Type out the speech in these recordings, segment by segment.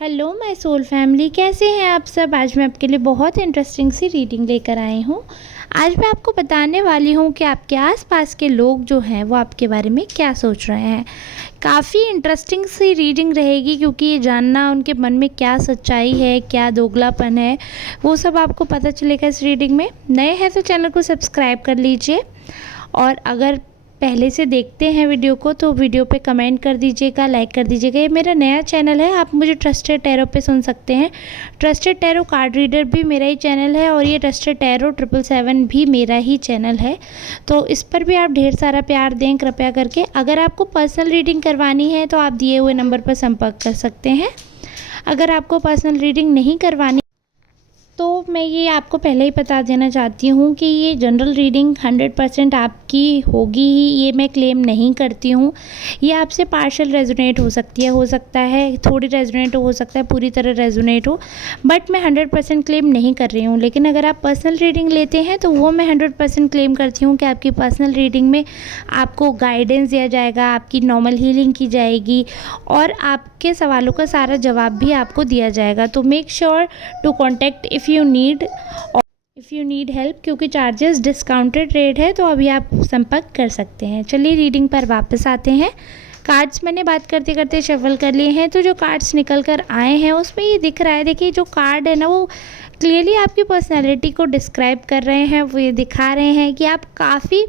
Hello my soul family, कैसे हैं आप सब। आज मैं आपके लिए बहुत इंटरेस्टिंग सी रीडिंग लेकर आई हूँ। आज मैं आपको बताने वाली हूँ कि आपके आसपास के लोग जो हैं वो आपके बारे में क्या सोच रहे हैं। काफ़ी इंटरेस्टिंग सी रीडिंग रहेगी क्योंकि ये जानना उनके मन में क्या सच्चाई है, क्या दोगलापन है, वो सब आपको पता चलेगा इस रीडिंग में। नए हैं तो चैनल को सब्सक्राइब कर लीजिए, और अगर पहले से देखते हैं वीडियो को तो वीडियो पे कमेंट कर दीजिएगा, लाइक कर दीजिएगा। ये मेरा नया चैनल है, आप मुझे ट्रस्टेड टैरो पे सुन सकते हैं। ट्रस्टेड टैरो कार्ड रीडर भी मेरा ही चैनल है, और ये ट्रस्टेड टैरो 777 भी मेरा ही चैनल है। तो इस पर भी आप ढेर सारा प्यार दें कृपया करके। अगर आपको पर्सनल रीडिंग करवानी है तो आप दिए हुए नंबर पर संपर्क कर सकते हैं। अगर आपको पर्सनल रीडिंग नहीं करवानी तो मैं ये आपको पहले ही बता देना चाहती हूँ कि ये जनरल रीडिंग 100% आपकी होगी ही, ये मैं क्लेम नहीं करती हूँ। ये आपसे पार्शियल रेजोनेट हो सकती है, हो सकता है थोड़ी रेजोनेट हो सकता है पूरी तरह रेजोनेट हो, बट मैं 100% क्लेम नहीं कर रही हूँ। लेकिन अगर आप पर्सनल रीडिंग लेते हैं तो वो मैं 100% क्लेम करती हूँ कि आपकी पर्सनल रीडिंग में आपको गाइडेंस दिया जाएगा, आपकी नॉर्मल हीलिंग की जाएगी, और आपके सवालों का सारा जवाब भी आपको दिया जाएगा। तो make sure to contact if you need help, क्योंकि चार्जेस डिस्काउंटेड रेट है, तो अभी आप संपर्क कर सकते हैं। चलिए रीडिंग पर वापस आते हैं। कार्ड्स मैंने बात करते करते शफल कर लिए हैं, तो जो कार्ड्स निकल कर आए हैं उसमें ये दिख रहा है, देखिए जो कार्ड है ना वो क्लियरली आपकी पर्सनैलिटी को डिस्क्राइब कर रहे हैं। वो ये दिखा रहे हैं कि आप काफ़ी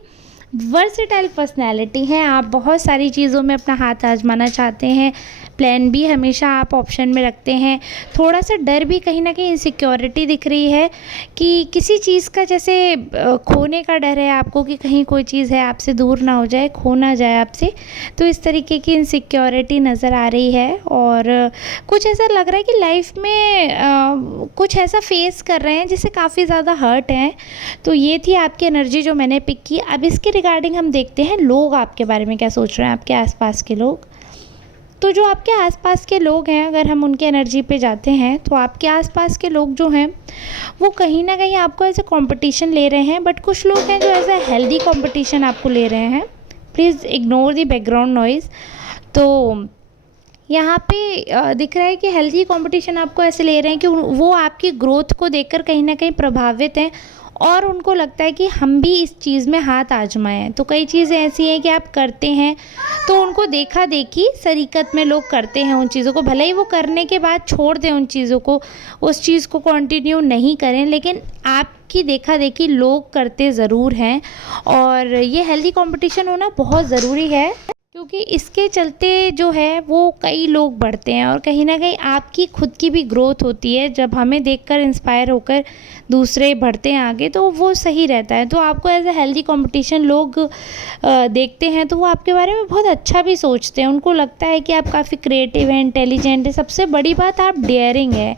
वर्सेटाइल पर्सनैलिटी हैं, आप बहुत सारी चीज़ों में अपना हाथ आजमाना चाहते हैं। प्लान भी हमेशा आप ऑप्शन में रखते हैं। थोड़ा सा डर भी, कहीं ना कहीं इनसिक्योरिटी दिख रही है कि किसी चीज़ का जैसे खोने का डर है आपको, कि कहीं कोई चीज़ है आपसे दूर ना हो जाए, खो ना जाए आपसे। तो इस तरीके की इनसिक्योरिटी नज़र आ रही है, और कुछ ऐसा लग रहा है कि लाइफ में कुछ ऐसा फेस कर रहे हैं जिससे काफ़ी ज़्यादा हर्ट हैं। तो ये थी आपकी एनर्जी जो मैंने पिक की। अब इसके रिगार्डिंग हम देखते हैं लोग आपके बारे में क्या सोच रहे हैं, आपके आसपास के लोग। तो जो आपके आसपास के लोग हैं, अगर हम उनके एनर्जी पे जाते हैं तो आपके आसपास के लोग जो हैं वो कहीं ना कहीं आपको ऐसे कंपटीशन ले रहे हैं, बट कुछ लोग हैं जो ऐसा हेल्दी कंपटीशन आपको ले रहे हैं। Please ignore the background noise. तो यहाँ पे दिख रहा है कि हेल्दी कंपटीशन आपको ऐसे ले रहे हैं कि वो आपकी ग्रोथ को देखकर कहीं ना कहीं प्रभावित हैं, और उनको लगता है कि हम भी इस चीज़ में हाथ आजमाएं। तो कई चीज़ें ऐसी हैं कि आप करते हैं तो उनको देखा देखी सरीकत में लोग करते हैं उन चीज़ों को, भले ही वो करने के बाद छोड़ दें उन चीज़ों को, उस चीज़ को कंटिन्यू नहीं करें, लेकिन आपकी देखा देखी लोग करते ज़रूर हैं। और ये हेल्दी कंपटीशन होना बहुत ज़रूरी है, क्योंकि इसके चलते जो है वो कई लोग बढ़ते हैं, और कहीं ना कहीं आपकी खुद की भी ग्रोथ होती है। जब हमें देखकर इंस्पायर होकर दूसरे बढ़ते हैं आगे तो वो सही रहता है। तो आपको एज ए हेल्दी कंपटीशन लोग देखते हैं तो वो आपके बारे में बहुत अच्छा भी सोचते हैं। उनको लगता है कि आप काफ़ी क्रिएटिव हैं, इंटेलिजेंट है, सबसे बड़ी बात आप डेयरिंग है।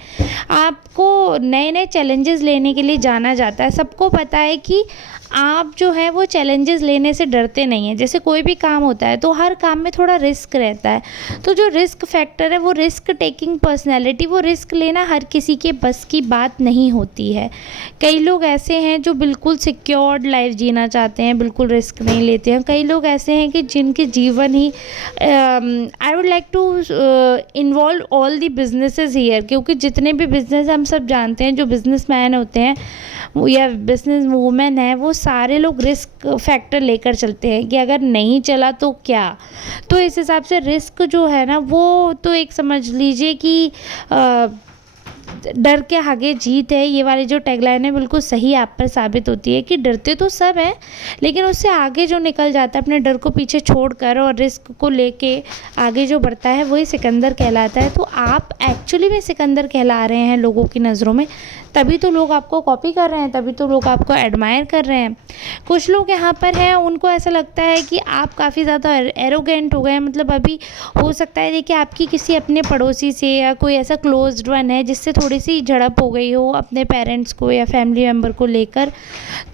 आपको नए नए चैलेंजेस लेने के लिए जाना जाता है। सबको पता है कि आप जो है वो चैलेंजेस लेने से डरते नहीं हैं। जैसे कोई भी काम होता है तो हर काम में थोड़ा रिस्क रहता है, तो जो रिस्क फैक्टर है वो रिस्क टेकिंग पर्सनैलिटी, वो रिस्क लेना हर किसी के बस की बात नहीं होती है। कई लोग ऐसे हैं जो बिल्कुल सिक्योर्ड लाइफ जीना चाहते हैं, बिल्कुल रिस्क नहीं लेते हैं। कई लोग ऐसे हैं कि जिनके जीवन ही I would like to involve all the businesses here, क्योंकि जितने भी बिजनेस हम सब जानते हैं, जो बिजनेसमैन होते हैं या बिजनेस वूमेन है, वो सारे लोग रिस्क फैक्टर लेकर चलते हैं कि अगर नहीं चला तो क्या। तो इस हिसाब से रिस्क जो है ना वो तो एक समझ लीजिए कि डर के आगे जीत है। ये वाली जो टैगलाइन है बिल्कुल सही आप पर साबित होती है कि डरते तो सब हैं, लेकिन उससे आगे जो निकल जाता है अपने डर को पीछे छोड़कर और रिस्क को लेके आगे जो बढ़ता है वही सिकंदर कहलाता है। तो आप एक्चुअली में सिकंदर कहला रहे हैं लोगों की नज़रों में, तभी तो लोग आपको कॉपी कर रहे हैं, तभी तो लोग आपको एडमायर कर रहे हैं। कुछ लोग यहाँ पर हैं, उनको ऐसा लगता है कि आप काफ़ी ज़्यादा एरोगेंट हो गए हैं। मतलब अभी हो सकता है देखिए आपकी किसी अपने पड़ोसी से या कोई ऐसा क्लोज्ड वन है जिससे थोड़ी सी झड़प हो गई हो अपने पेरेंट्स को या फैमिली मेम्बर को लेकर,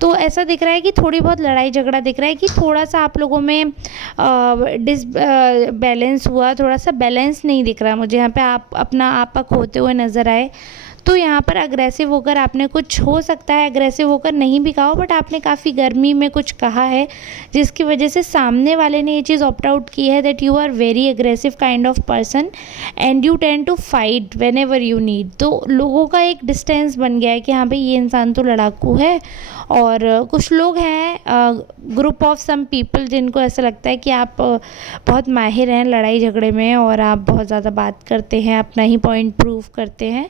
तो ऐसा दिख रहा है कि थोड़ी बहुत लड़ाई झगड़ा दिख रहा है कि थोड़ा सा आप लोगों में बैलेंस हुआ, थोड़ा सा बैलेंस नहीं दिख रहा मुझे यहाँ पे। आप अपना आपा खोते हुए नज़र आए। तो यहाँ पर अग्रेसिव होकर आपने कुछ, हो सकता है अग्रेसिव होकर नहीं भी कहा हो, बट आपने काफ़ी गर्मी में कुछ कहा है जिसकी वजह से सामने वाले ने ये चीज़ ऑप्ट आउट की है that you are very aggressive kind of person and you tend to fight whenever you need. तो लोगों का एक डिस्टेंस बन गया है कि हाँ भाई ये इंसान तो लड़ाकू है। और कुछ लोग हैं, ग्रुप ऑफ सम पीपल, जिनको ऐसा लगता है कि आप बहुत माहिर हैं लड़ाई झगड़े में और आप बहुत ज़्यादा बात करते हैं, अपना ही पॉइंट प्रूव करते हैं,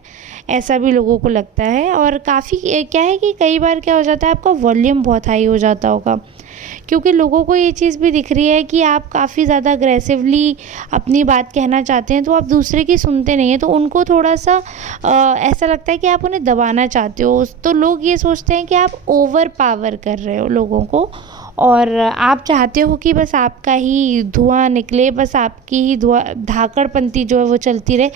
ऐसा भी लोगों को लगता है। और काफ़ी क्या है कि कई बार क्या हो जाता है, आपका वॉल्यूम बहुत हाई हो जाता होगा क्योंकि लोगों को ये चीज़ भी दिख रही है कि आप काफ़ी ज़्यादा अग्रेसिवली अपनी बात कहना चाहते हैं, तो आप दूसरे की सुनते नहीं हैं, तो उनको थोड़ा सा ऐसा लगता है कि आप उन्हें दबाना चाहते हो। तो लोग ये सोचते हैं कि आप ओवर पावर कर रहे हो लोगों को और आप चाहते हो कि बस आपका ही धुआं निकले, बस आपकी ही धुआं धाकड़पंती जो है वो चलती रहे,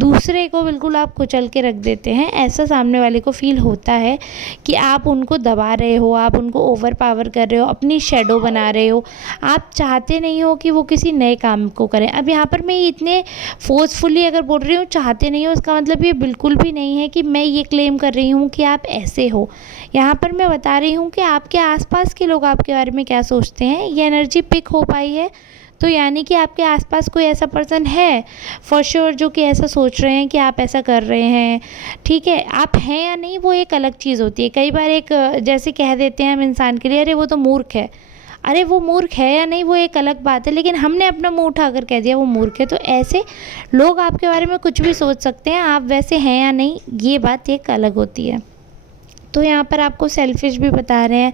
दूसरे को बिल्कुल आप कुचल के रख देते हैं। ऐसा सामने वाले को फील होता है कि आप उनको दबा रहे हो, आप उनको ओवर पावर कर रहे हो, अपनी शैडो बना रहे हो, आप चाहते नहीं हो कि वो किसी नए काम को करें। अब यहाँ पर मैं इतने फोर्सफुली अगर बोल रही हूँ चाहते नहीं हो, इसका मतलब ये बिल्कुल भी नहीं है कि मैं ये क्लेम कर रही हूँ कि आप ऐसे हो। यहाँ पर मैं बता रही हूँ कि आपके आसपास के लोग आपके बारे में क्या सोचते हैं। ये एनर्जी पिक हो पाई है तो यानी कि आपके आसपास कोई ऐसा पर्सन है फॉर श्योर जो कि ऐसा सोच रहे हैं कि आप ऐसा कर रहे हैं। ठीक है, आप हैं या नहीं वो एक अलग चीज़ होती है। कई बार एक जैसे कह देते हैं हम इंसान के लिए, अरे वो तो मूर्ख है, अरे वो मूर्ख है या नहीं वो एक अलग बात है, लेकिन हमने अपना मुंह उठाकर कह दिया वो मूर्ख है। तो ऐसे लोग आपके बारे में कुछ भी सोच सकते हैं, आप वैसे हैं या नहीं ये बात एक अलग होती है। तो यहाँ पर आपको सेल्फिश भी बता रहे हैं,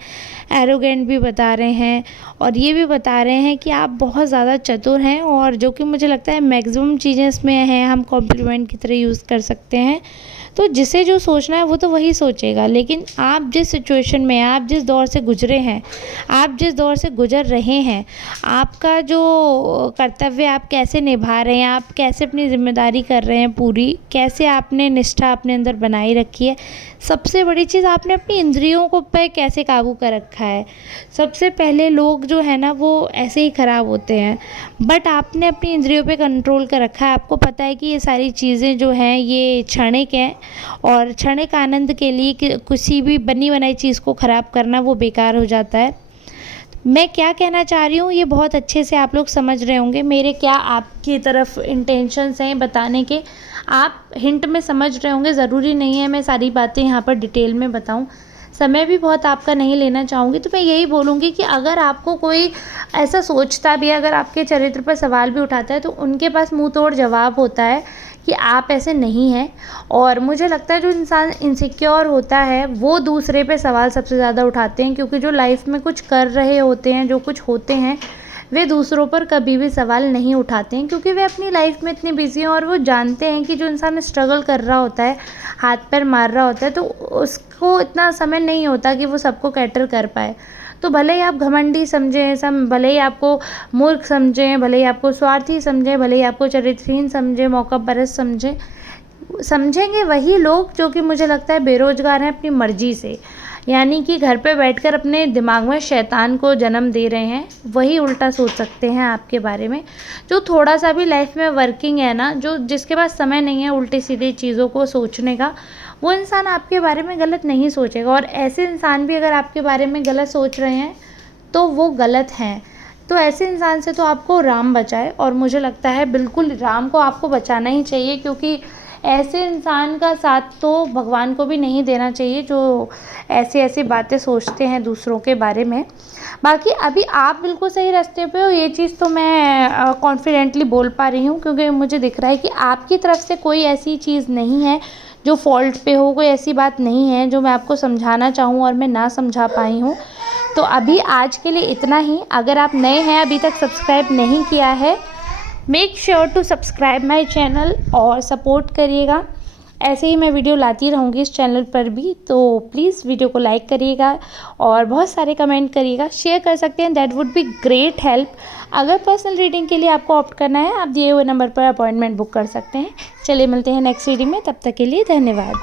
एरोगेंट भी बता रहे हैं और ये भी बता रहे हैं कि आप बहुत ज़्यादा चतुर हैं, और जो कि मुझे लगता है मैक्सिमम चीज़ें इसमें हैं हम कॉम्प्लीमेंट की तरह यूज़ कर सकते हैं। तो जिसे जो सोचना है वो तो वही सोचेगा, लेकिन आप जिस सिचुएशन में, आप जिस दौर से गुजरे हैं, आप जिस दौर से गुजर रहे हैं, आपका जो कर्तव्य आप कैसे निभा रहे हैं, आप कैसे अपनी जिम्मेदारी कर रहे हैं पूरी, कैसे आपने निष्ठा अपने अंदर बनाई रखी है, सबसे बड़ी चीज़ आपने अपनी इंद्रियों को पे कैसे काबू कर रखा है। सबसे पहले लोग जो है ना वो ऐसे ही ख़राब होते हैं, बट आपने अपनी इंद्रियों पे कंट्रोल कर रखा है। आपको पता है कि ये सारी चीज़ें जो हैं ये क्षणिक हैं और क्षणिक आनंद के लिए किसी भी बनी बनाई चीज़ को ख़राब करना वो बेकार हो जाता है। मैं क्या कहना चाह रही हूँ ये बहुत अच्छे से आप लोग समझ रहे होंगे, मेरे क्या आपकी तरफ इंटेंशंस हैं बताने के, आप हिंट में समझ रहे होंगे। ज़रूरी नहीं है मैं सारी बातें यहाँ पर डिटेल में बताऊँ, समय भी बहुत आपका नहीं लेना चाहूँगी। तो मैं यही बोलूँगी कि अगर आपको कोई ऐसा सोचता भी है, अगर आपके चरित्र पर सवाल भी उठाता है, तो उनके पास मुँह तोड़ जवाब होता है कि आप ऐसे नहीं हैं। और मुझे लगता है जो इंसान इनसिक्योर होता है वो दूसरे पे सवाल सबसे ज़्यादा उठाते हैं, क्योंकि जो लाइफ में कुछ कर रहे होते हैं, जो कुछ होते हैं, वे दूसरों पर कभी भी सवाल नहीं उठाते हैं, क्योंकि वे अपनी लाइफ में इतने बिजी हैं और वो जानते हैं कि जो इंसान स्ट्रगल कर रहा होता है, हाथ पैर मार रहा होता है, तो उसको इतना समय नहीं होता कि वो सबको कैटर कर पाए। तो भले ही आप घमंडी समझें, भले ही आपको मूर्ख समझें, भले ही आपको स्वार्थी समझें, भले ही आपको चरित्रहीन समझें, मौका परस्त समझें, समझेंगे वही लोग जो कि मुझे लगता है बेरोजगार हैं अपनी मर्जी से, यानी कि घर पे बैठकर अपने दिमाग में शैतान को जन्म दे रहे हैं। वही उल्टा सोच सकते हैं आपके बारे में। जो थोड़ा सा भी लाइफ में वर्किंग है ना, जो जिसके पास समय नहीं है उल्टी सीधी चीज़ों को सोचने का, वो इंसान आपके बारे में गलत नहीं सोचेगा। और ऐसे इंसान भी अगर आपके बारे में गलत सोच रहे हैं तो वो गलत हैं। तो ऐसे इंसान से तो आपको राम बचाए, और मुझे लगता है बिल्कुल राम को आपको बचाना ही चाहिए, क्योंकि ऐसे इंसान का साथ तो भगवान को भी नहीं देना चाहिए जो ऐसी ऐसी बातें सोचते हैं दूसरों के बारे में। बाकी अभी आप बिल्कुल सही रास्ते पे हो, ये चीज़ तो मैं कॉन्फिडेंटली बोल पा रही हूँ, क्योंकि मुझे दिख रहा है कि आपकी तरफ से कोई ऐसी चीज़ नहीं है जो फॉल्ट पे हो, कोई ऐसी बात नहीं है जो मैं आपको समझाना चाहूँ और मैं ना समझा पाई हूँ। तो अभी आज के लिए इतना ही। अगर आप नए हैं, अभी तक सब्सक्राइब नहीं किया है, make sure to subscribe my channel और सपोर्ट करिएगा। ऐसे ही मैं वीडियो लाती रहूँगी इस चैनल पर भी, तो प्लीज़ वीडियो को लाइक करिएगा और बहुत सारे कमेंट करिएगा, शेयर कर सकते हैं, that would be great help. अगर पर्सनल रीडिंग के लिए आपको ऑप्ट करना है, आप दिए हुए नंबर पर अपॉइंटमेंट बुक कर सकते हैं। चलिए मिलते हैं नेक्स्ट वीडियो में, तब तक के लिए धन्यवाद।